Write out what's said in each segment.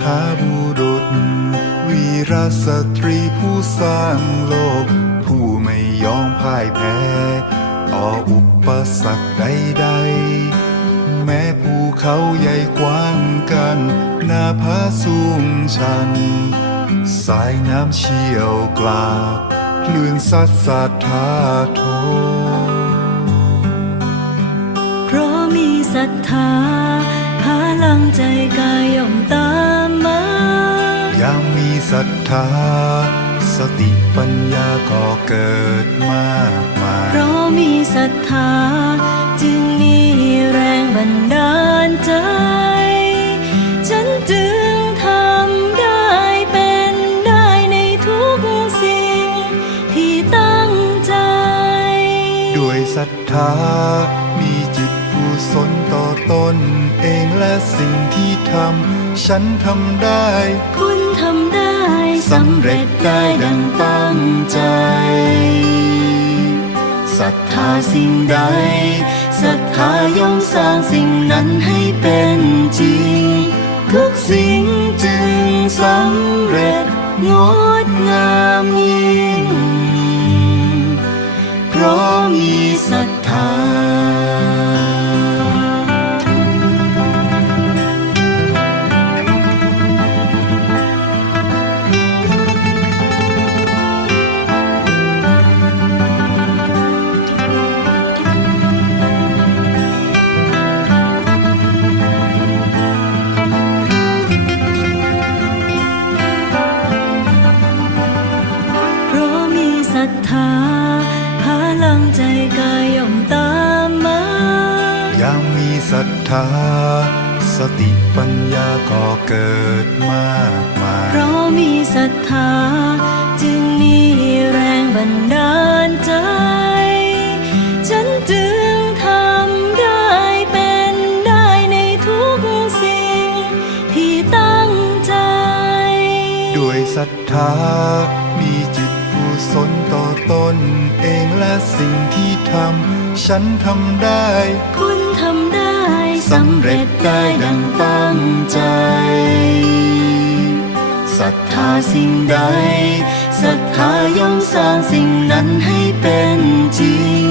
ฮาบูดุลวีรสตรีผู้สร้างโลก ผู้ไม่ยอมพ่ายแพ้ต่ออุปสรรคใดๆ แม้ภูเขาใหญ่กว้างกันหน้าผาสูงชัน สายน้ำเชี่ยวกลากคลื่นซัดสาดทาโทเพราะมีศรัทธาพลังใจกายย่อมตา มมายังมีศรัทธา สติปัญญาก็เกิดมากมายเพราะมีศรัทธา จึงมีแรงบันดาลใจ ฉันจึงทำได้เป็นได้ในทุกสิ่งที่ตั้งใจ ด้วยศรัทธามีจิต กุศลต่อตนเองและสิ่งที่ทำ ฉันทำได้ คุณทำได้สำเร็จได้ดังตั้งใจศรัทธาสิ่งใดศรัทธาย่อมสร้างสิ่งนั้นให้เป็นจริง ทุกสิ่งจึงสำเร็จงด รัทธาพลังใจกายย่อมตามมายังมีศรัทธา สติปัญญาก็เกิดมากมายเพราะมีศรัทธา จึงมีแรงบันดาลใจ ฉันจึงทำได้เป็นได้ในทุกสิ่ง ที่ตั้งใจ ด้วยศรัทธามี จิตกุศลต่อตนเองและสิ่งที่ทำฉันทำได้ คุณทำได้สำเร็จได้ดังตั้งใจศรัทธาสิ่งใดศรัทธาย่อมสร้างสิ่งนั้นให้เป็นจริง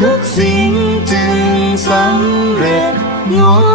ทุกสิ่งจึงสำเร็จงด